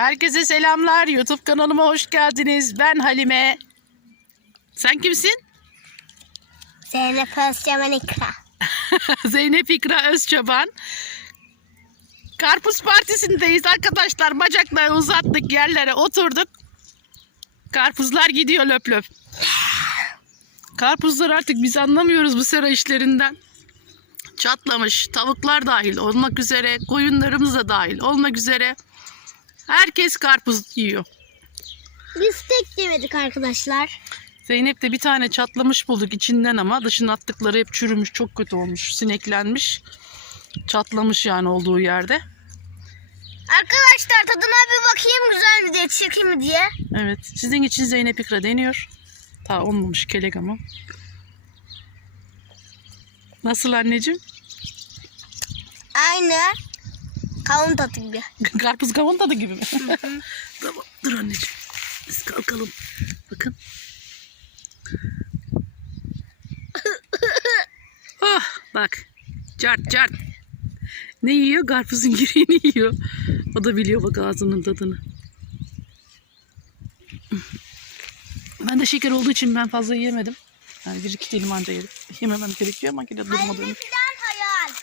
Herkese selamlar. YouTube kanalıma hoş geldiniz. Ben Halime. Sen kimsin? Zeynep Özcaman İkra. Zeynep İkra Özçoban. Karpuz Partisi'ndeyiz arkadaşlar. Bacakları uzattık yerlere oturduk. Karpuzlar gidiyor löp löp. Karpuzlar artık biz anlamıyoruz bu sera işlerinden. Çatlamış. Tavuklar dahil olmak üzere. Koyunlarımız da dahil olmak üzere. Herkes karpuz yiyor. Biz tek yemedik arkadaşlar. Zeynep de bir tane çatlamış bulduk içinden ama dışına attıkları hep çürümüş çok kötü olmuş sineklenmiş çatlamış yani olduğu yerde. Arkadaşlar tadına bir bakayım güzel mi diye çirkin mi diye. Evet sizin için Zeynep İkra deniyor. Ta olmamış kelek ama. Nasıl anneciğim? Aynı kavun tadı gibi. Karpuz kavun tadı gibi mi? tamam dur anneciğim. Biz kalkalım. Bakın. oh bak. Cart cart. Ne yiyor? Karpuzun gireğini yiyor. O da biliyor bak ağzının tadını. Ben de şeker olduğu için ben fazla yiyemedim. Yani bir iki dilim anca yedim. Yememem gerekiyor ama yine durmadım. Fidan hayal.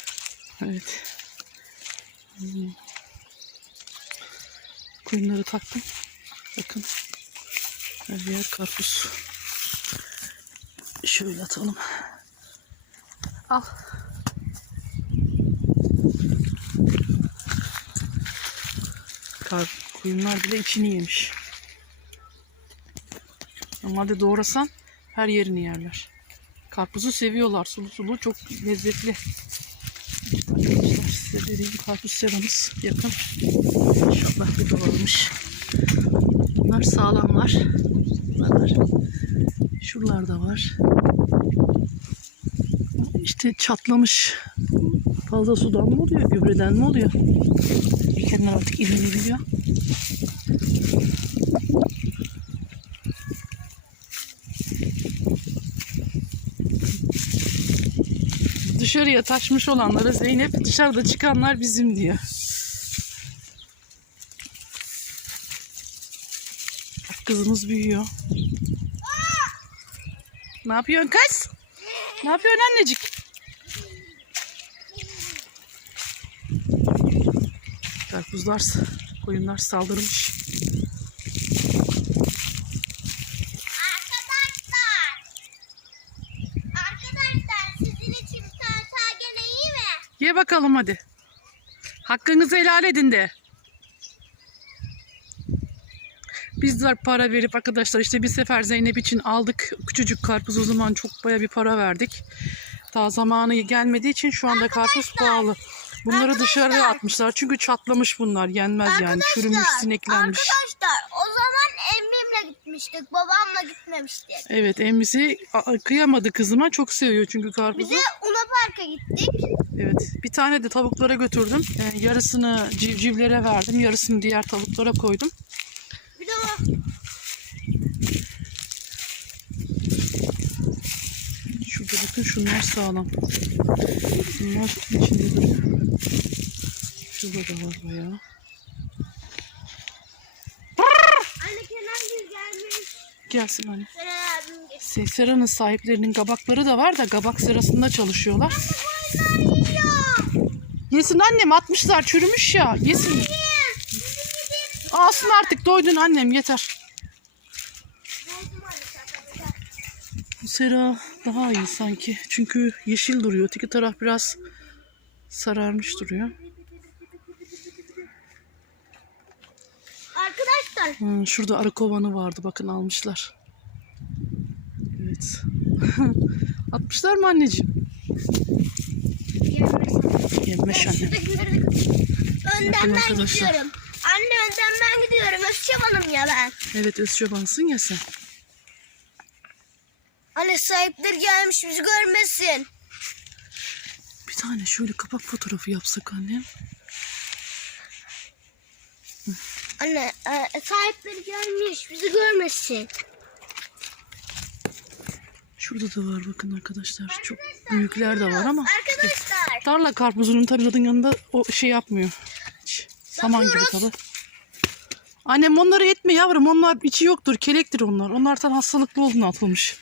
Evet. Hmm. Koyunları taktım. Bakın. Her yer karpuz. Şöyle atalım. Al. Kar, koyunlar bile içini yemiş. Normalde doğrasan her yerini yerler. Karpuzu seviyorlar. Sulu sulu çok lezzetli. Arkadaşlar size vereyim karpuz seramız yakın. İnşallah bir dolarmış. Bunlar sağlamlar. Bunlar var. Şuralarda var. İşte çatlamış. Fazla sudan mı oluyor? Gübreden mi oluyor? Dikenler artık ilinebiliyor. Dışarıya taşmış olanlara Zeynep dışarıda çıkanlar bizim diyor. Kızımız büyüyor. Ne yapıyorsun kız? Ne yapıyorsun annecik? Karpuzlar, koyunlar saldırmış. Arkadaşlar. Arkadaşlar sizin için bir tane sağ gene iyi mi? Ye bakalım hadi. Hakkınızı helal edin de. Bizler para verip arkadaşlar işte bir sefer Zeynep için aldık. Küçücük karpuz o zaman çok baya bir para verdik. Daha zamanı gelmediği için şu anda karpuz pahalı. Bunları dışarıya atmışlar çünkü çatlamış bunlar. Yenmez yani. Çürümüş, sineklenmiş. Arkadaşlar emmimle gitmiştik. Babamla gitmemiştik. Evet a- kıyamadı kızıma. Çok seviyor çünkü Bir karpuzu. de Una Park'a gittik. Evet. Bir tane de tavuklara götürdüm. Ee, yarısını civcivlere verdim. Yarısını diğer tavuklara koydum. Bir de o Şurada bakın şunlar sağlam. Bunlar içinde duruyor. Şurada da var bayağı. Anne Kenan Gül gelmiş. Gelsin anne. Seren abim geçti. Se- Sera'nın sahiplerinin kabakları da var da kabak serasında çalışıyorlar. Yesin annem atmışlar çürümüş ya. Yesin. Alsın artık doydun annem yeter. Bu sera daha iyi sanki. Çünkü yeşil duruyor. Öteki taraf biraz sararmış duruyor. Arkadaşlar Hmm, şurada arı kovanı vardı. Bakın almışlar. Evet. Atmışlar mı anneciğim? Yemiş anne. önden Bakın ben arkadaşlar. gidiyorum. Anne önden ben gidiyorum. Özçabanım ya ben. Evet Özçobansın ya sen. Anne sahipleri gelmiş bizi görmesin. Bir tane şöyle kapak fotoğrafı yapsak annem. Anne e, sahipleri gelmiş bizi görmesin. Şurada da var bakın arkadaşlar. Çok büyükler de var ama Arkadaşlar tarla karpuzunun zaten yanında o şey yapmıyor. Hiç Saman gibi tabii. Annem onları etme yavrum. Onlar içi yoktur. Kelektir onlar. Onlardan hastalıklı olduğunu atılmış.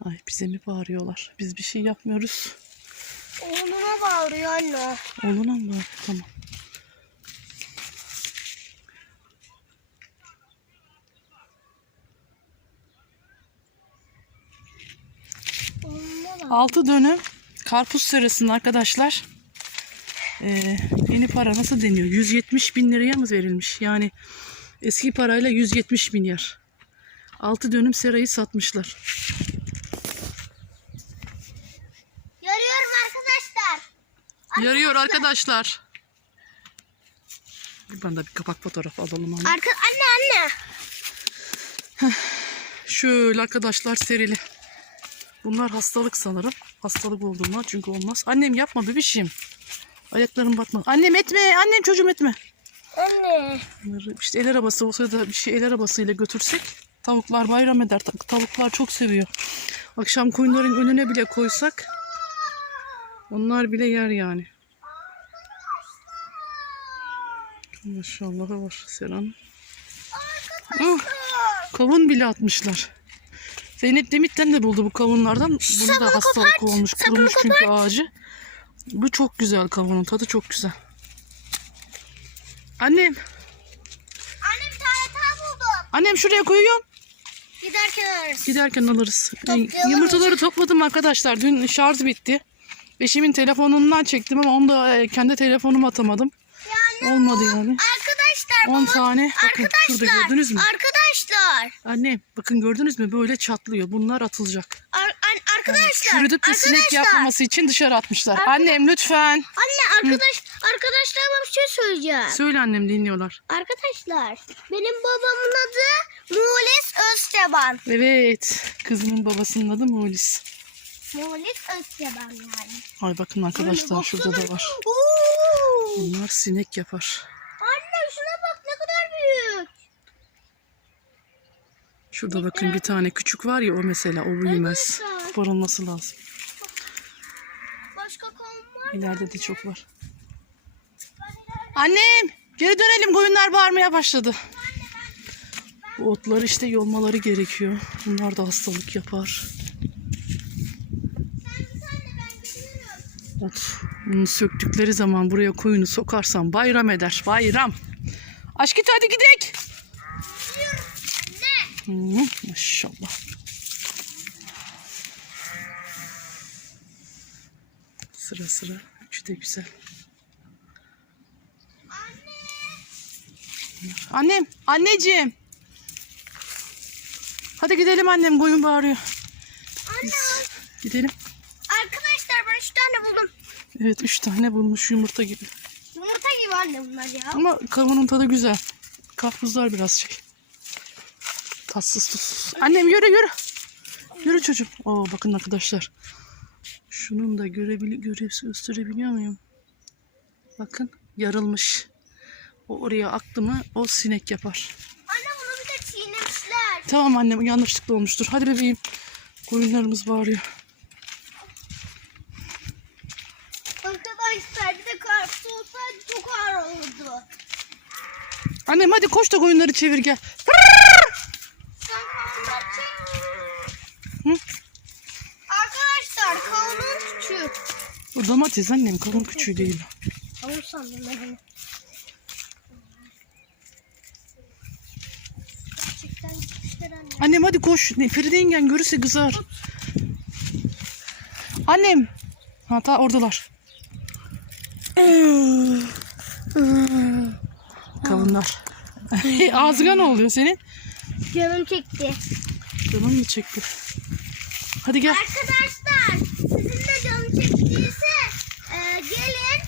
Ay bize mi bağırıyorlar? Biz bir şey yapmıyoruz. Oğluna bağırıyor anne. Oğluna mı bağırıyor? Tamam. 6 dönüm karpuz serasının arkadaşlar eee, yeni para nasıl deniyor? 170 bin liraya mı verilmiş? Yani eski parayla 170 milyar. 6 dönüm serayı satmışlar. Yarıyorum arkadaşlar. Yarıyor arkadaşlar. Buradan da bir kapak fotoğraf alalım. Anne. Arka anne anne. Şöyle arkadaşlar serili. Bunlar hastalık sanırım. Hastalık olduğundan çünkü olmaz. Annem yapma bebişim. Ayaklarım batma. Annem etme. Annem çocuğum etme. Anne. Bunları işte el arabası olsa da bir şey el arabasıyla götürsek tavuklar bayram eder. Ta- Tavuklar çok seviyor. Akşam koyunların önüne bile koysak onlar bile yer yani. Maşallah var Seren. Ah, kavun bile atmışlar. Zeynep Demit'ten de buldu bu kavunlardan. Bunu da hastalık olmuş. Kurumuş çünkü ağacı. Bu çok güzel kavunun tadı çok güzel. Annem Anne bir tane daha buldum. Annem şuraya koyuyorum. Giderken ararız. Giderken alırız. Toplayalım. Yumurtaları topladım arkadaşlar. Dün şarj bitti. Eşimin telefonundan çektim ama onu da e, kendi telefonuma atamadım. Yani Olmadı yani. arkadaşlar 10 baba- tane. Bakın şurada gördünüz mü? Arkadaşlar. Annem bakın gördünüz mü? Böyle çatlıyor. Bunlar atılacak. Ar- an- arkadaşlar. Çürüdüp de sinek yapmaması için dışarı atmışlar. Arkadaş- Annem lütfen. Anne arkadaş arkadaşlarıma bir şey söyleyeceğim. Söyle annem dinliyorlar. Arkadaşlar benim babamın adı Muğlis Özteban. Evet. Kızımın babasının adı Mulis. Muğlis Özteban yani. Ay bakın arkadaşlar şurada da var. Oo. Bunlar sinek yapar. Anne şuna bak ne kadar büyük. Şurada bakın bir tane küçük var ya o mesela o büyümez. Arkadaşlar. Koparılması lazım. Başka kavun var mı? İleride de çok var. Annem geri dönelim koyunlar bağırmaya başladı. Bu otları işte yolmaları gerekiyor. Bunlar da hastalık yapar. Ot. Bunu söktükleri zaman buraya koyunu sokarsan bayram eder. Bayram. Aşkı hadi gidelim. Anne. Hı, maşallah. Sıra sıra. Üçü de güzel. Annem, anneciğim. Hadi gidelim annem, koyun bağırıyor. Anne. Gidelim. Arkadaşlar ben üç tane buldum. Evet, üç tane bulmuş yumurta gibi. Yumurta gibi anne bunlar ya. Ama kavunun tadı güzel. Karpuzlar biraz şey. Tatsız tuzsuz. Annem yürü yürü. Yürü çocuğum. Oo bakın arkadaşlar. Şunun da görebili göre gösterebiliyor muyum? Bakın yarılmış. O oraya aktı mı o sinek yapar. Anne bunu bir de çiğnemişler. Tamam annem yanlışlıkla olmuştur. Hadi bebeğim. Koyunlarımız bağırıyor. Arkadaşlar bir de karpuz olsaydı çok ağır olurdu. Annem hadi koş da koyunları çevir gel. Hı? Arkadaşlar kavunun küçüğü. O domates annem kavun küçüğü değil. Kavun sandım ben. Annem hadi koş. Ne, Feride yengen görürse kızar. Annem. Ha ta oradalar. Kavunlar. Ağzına ne oluyor senin? Canım çekti. Canın mı çekti? Hadi gel. Arkadaşlar sizin de canım çektiyse e, gelin.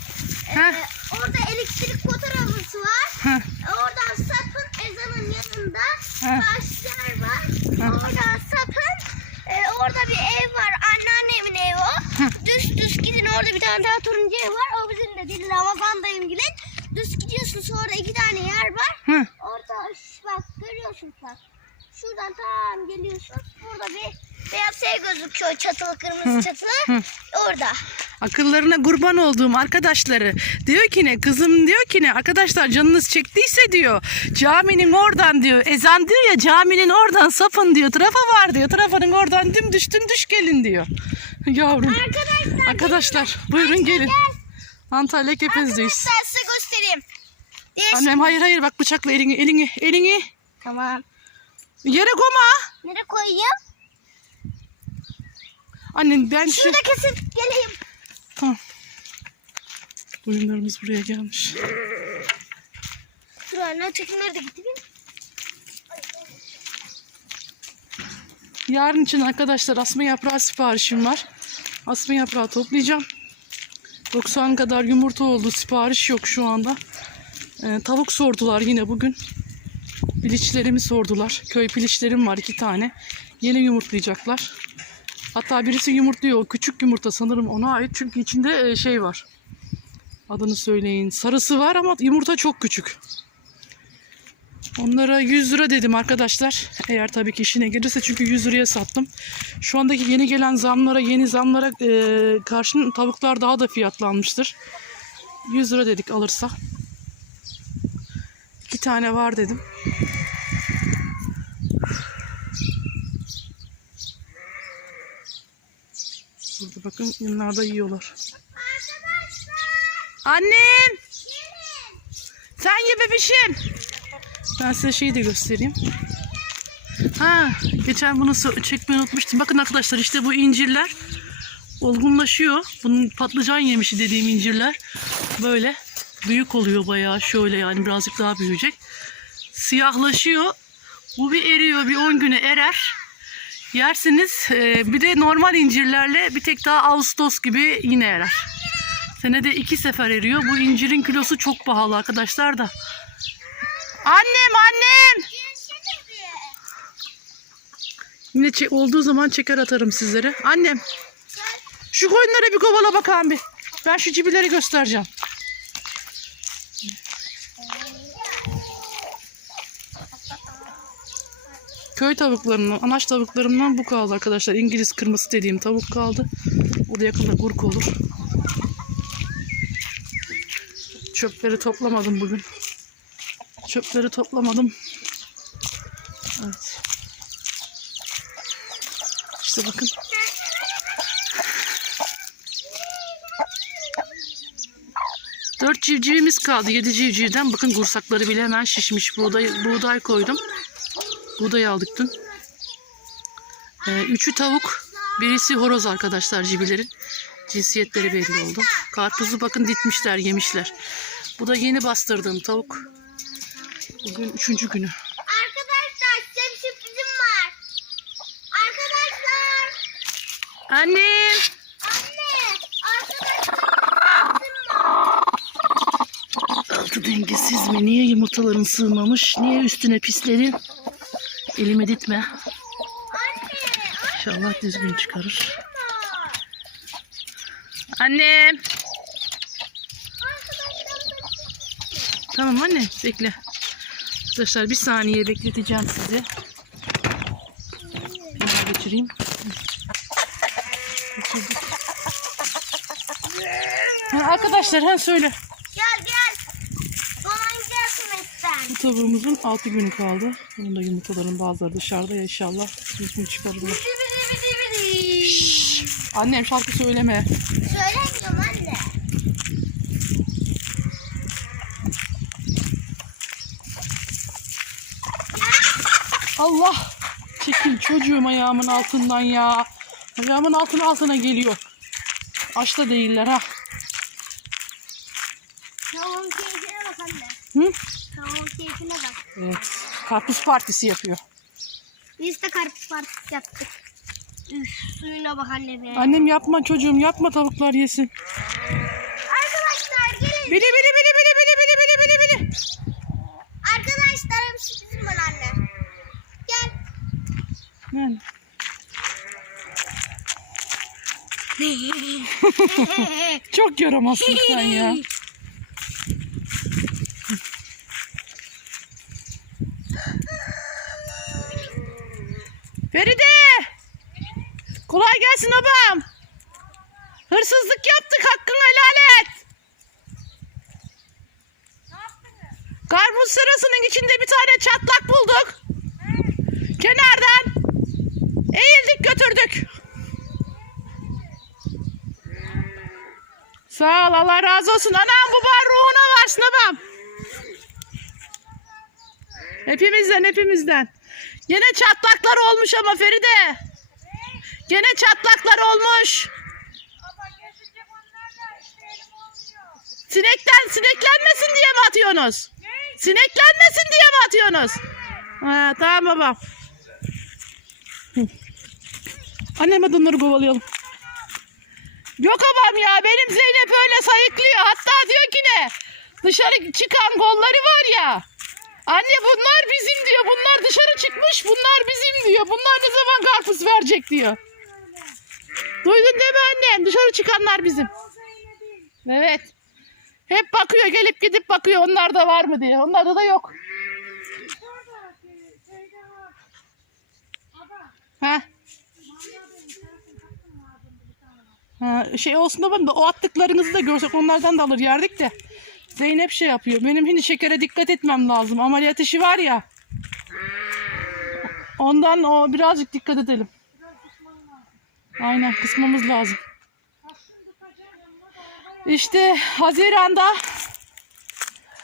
E, orada elektrik fotoğrafı var. Heh. Oradan sapın ezanın yanında Heh. taşlar var. Heh. Oradan sapın. E, orada bir ev var. Anneannemin evi o. Heh. Düz düz gidin orada bir tane daha turuncu ev var. O bizim de değil. Ramazan'dayım gidin. Gidiyorsun sonra iki tane yer var. Hı. Orada bak görüyorsun bak. Şuradan tam geliyorsun. Burada bir beyaz şey gözüküyor çatılı kırmızı çatılı. Hı. Orada. Akıllarına kurban olduğum arkadaşları. Diyor ki ne kızım diyor ki ne arkadaşlar canınız çektiyse diyor. Caminin oradan diyor. Ezan diyor ya caminin oradan sapın diyor. Trafa var diyor. Trafanın oradan dümdüş dümdüş gelin diyor. Yavrum. Arkadaşlar. Arkadaşlar buyurun gelin. Antalya Kepez'deyiz. Arkadaşlar size göstereyim. Değiş- Annem hayır hayır bak bıçakla elini elini elini Tamam. yere koyma. Nereye koyayım? Annem ben şu... Şurada kesip geleyim. Tamam. Oyunlarımız buraya gelmiş. Dur anne ötekileri de getireyim. Yarın için arkadaşlar asma yaprağı siparişim var. Asma yaprağı toplayacağım. 90 kadar yumurta oldu. Sipariş yok şu anda. Ee, tavuk sordular yine bugün. Piliçlerimi sordular. Köy piliçlerim var iki tane. Yeni yumurtlayacaklar. Hatta birisi yumurtluyor. Küçük yumurta sanırım ona ait. Çünkü içinde e, şey var. Adını söyleyin. Sarısı var ama yumurta çok küçük. Onlara 100 lira dedim arkadaşlar. Eğer tabii ki işine gelirse çünkü 100 liraya sattım. Şu andaki yeni gelen zamlara, yeni zamlara e, karşın tavuklar daha da fiyatlanmıştır. 100 lira dedik alırsa. İki tane var dedim. Burada bakın yanlarda yiyorlar. Annem! Sen ye bebişim. Ben size şeyi de göstereyim. Ha, geçen bunu çekmeyi unutmuştum. Bakın arkadaşlar işte bu incirler olgunlaşıyor. Bunun patlıcan yemişi dediğim incirler böyle büyük oluyor bayağı şöyle yani birazcık daha büyüyecek. Siyahlaşıyor. Bu bir eriyor bir 10 güne erer. Yersiniz. Ee, bir de normal incirlerle bir tek daha Ağustos gibi yine erer. Senede iki sefer eriyor. Bu incirin kilosu çok pahalı arkadaşlar da. Annem annem. Yine olduğu zaman çeker atarım sizlere. Annem şu koyunlara bir kovala bakalım bir. Ben şu cibileri göstereceğim. Köy tavuklarından, anaç tavuklarımdan bu kaldı arkadaşlar. İngiliz kırması dediğim tavuk kaldı. O da yakında gurk olur. Çöpleri toplamadım bugün. Çöpleri toplamadım. Evet. İşte bakın. Dört civcivimiz kaldı. Yedi civcivden. Bakın kursakları bile hemen şişmiş. Buğday, buğday koydum. Buğday aldık dün. Ee, üçü tavuk. Birisi horoz arkadaşlar cibilerin. Cinsiyetleri belli oldu. Karpuzu bakın ditmişler, yemişler. Bu da yeni bastırdığım tavuk. Bugün üçüncü günü. Arkadaşlar size bir sürprizim var. Arkadaşlar. Annem. Anne. Arkadaşlar. Altı dengesiz mi? Niye yumurtaların sığmamış? Niye üstüne pislerin? Elime ditme. İnşallah düzgün çıkarır. Annem. Tamam anne bekle. Arkadaşlar bir saniye bekleteceğim sizi. Bir geçireyim. Ha, arkadaşlar ha söyle. Gel gel. Dolan gelsin tavuğumuzun 6 günü kaldı. Bunun da yumurtaların bazıları dışarıda ya inşallah düzgün çıkarırlar. Şşş, Annem şarkı söyleme. Söylemiyorum anne. Allah! Çekil çocuğum ayağımın altından ya. Ayağımın altına altına geliyor. Aç da değiller ha. Tavuğun keyfine bak anne. Hı? Tavuğun keyfine bak. Evet. Karpuz partisi yapıyor. Biz de karpuz partisi yaptık. Üf suyuna bak anne be. Annem yapma çocuğum yapma tavuklar yesin. Arkadaşlar gelin. Bili bili bili bili bili bili bili bili bili. Arkadaşlarım sürprizim var anne. Gel. Yani. Çok yaramazsın sen ya. Feride! Kolay gelsin abam. Hırsızlık yaptık hakkını helal et. Karpuz sırasının içinde bir tane çatlak bulduk. Kenardan eğildik götürdük. Sağ ol Allah razı olsun. Anam var ruhuna varsın babam. Hepimizden hepimizden. Yine çatlaklar olmuş ama Feride. Gene çatlaklar olmuş. Sinekten sineklenmesin diye mi atıyorsunuz? Sineklenmesin diye mi atıyorsunuz? Ha, tamam babam. Hı. Anneme bunları kovalayalım. Yok babam ya benim Zeynep öyle sayıklıyor. Hatta diyor ki ne? Dışarı çıkan kolları var ya. Anne bunlar bizim diyor. Bunlar dışarı çıkmış. Bunlar bizim diyor. Bunlar ne zaman karpuz verecek diyor. Duydun değil mi annem? Dışarı çıkanlar bizim. Evet. Hep bakıyor gelip gidip bakıyor onlarda var mı diye. Onlarda da yok. Ha. Ha, şey olsun da de o attıklarınızı da görsek onlardan da alır yerdik de. Zeynep şey yapıyor. Benim hindi şekere dikkat etmem lazım. Ameliyat işi var ya. Ondan o birazcık dikkat edelim. Aynen kısmamız lazım. İşte Haziran'da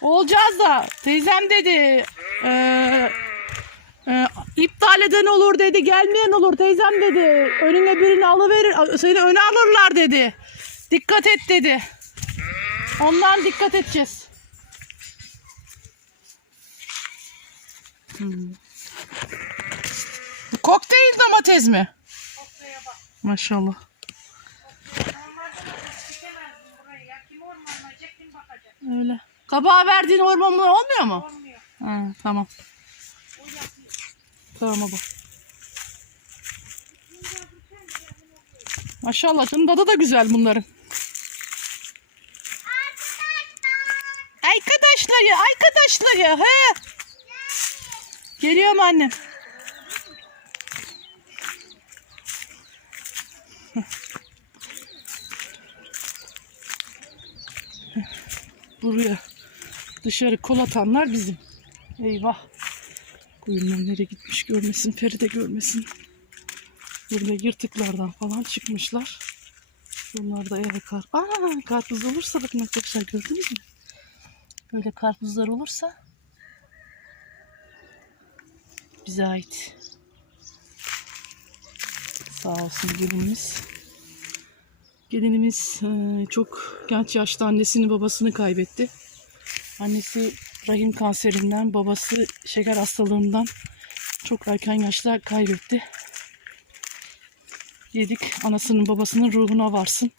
olacağız da teyzem dedi eee, eee, iptal eden olur dedi gelmeyen olur teyzem dedi önüne birini alıverir seni öne alırlar dedi dikkat et dedi ondan dikkat edeceğiz. Hmm. Kokteyl domates mi? Maşallah. Öyle. Kabağa verdiğin hormonlu olmuyor mu? Olmuyor. Ha, tamam. Tamam baba. Maşallah canım tadı da güzel bunların. Arkadaşları, arkadaşları. He. Geliyorum annem. Buraya dışarı kol atanlar bizim. Eyvah. Kuyumlar nereye gitmiş görmesin. Feride görmesin. Burada yırtıklardan falan çıkmışlar. Bunlar da eve kar... Aa, karpuz olursa bakın arkadaşlar gördünüz mü? Böyle karpuzlar olursa bize ait. Sağ olsun gelinimiz. Gelinimiz e, çok genç yaşta annesini babasını kaybetti. Annesi rahim kanserinden, babası şeker hastalığından çok erken yaşta kaybetti. Yedik anasının babasının ruhuna varsın.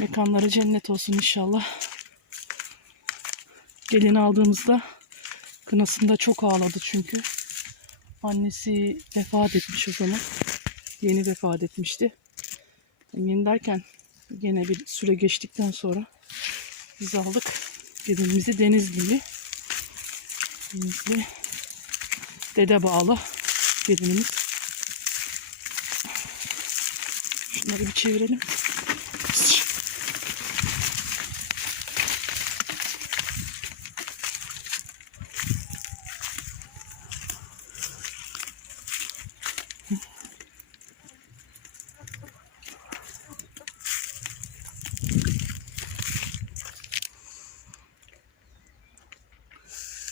Mekanları cennet olsun inşallah. Gelin aldığımızda kınasında çok ağladı çünkü. Annesi vefat etmiş o zaman. Yeni vefat etmişti. Yeni derken gene bir süre geçtikten sonra biz aldık. Gelinimizi Denizlili. Denizli dede bağlı gelinimiz. Şunları bir çevirelim.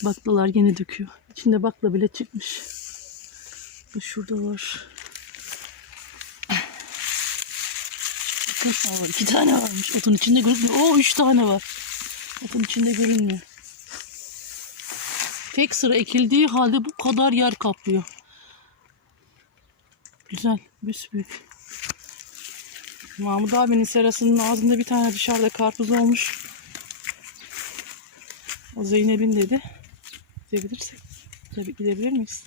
Baklalar yine döküyor. İçinde bakla bile çıkmış. Şurada var. Kaç tane var? İki tane varmış. Otun içinde görünmüyor. Oo üç tane var. Otun içinde görünmüyor. Tek sıra ekildiği halde bu kadar yer kaplıyor. Güzel. Büsbüyük. Mahmut abinin serasının ağzında bir tane dışarıda karpuz olmuş. O Zeynep'in dedi. Gidebilirsek. Tabii gidebilir miyiz?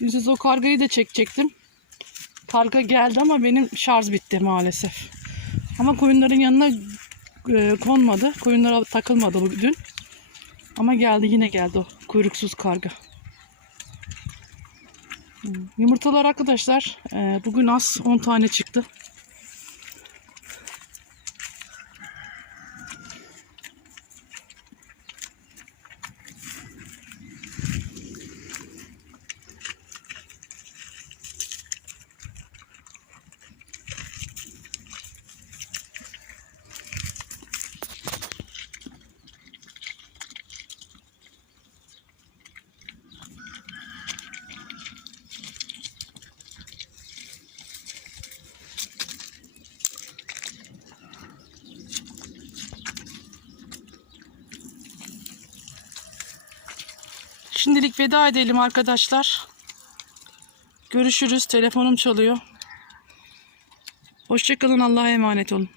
Yüzüz o kargayı da çekecektim. Karga geldi ama benim şarj bitti maalesef. Ama koyunların yanına e, konmadı. Koyunlara takılmadı bugün. Ama geldi yine geldi o kuyruksuz karga. Yumurtalar arkadaşlar e, bugün az 10 tane çıktı. Şimdilik veda edelim arkadaşlar. Görüşürüz. Telefonum çalıyor. Hoşçakalın. Allah'a emanet olun.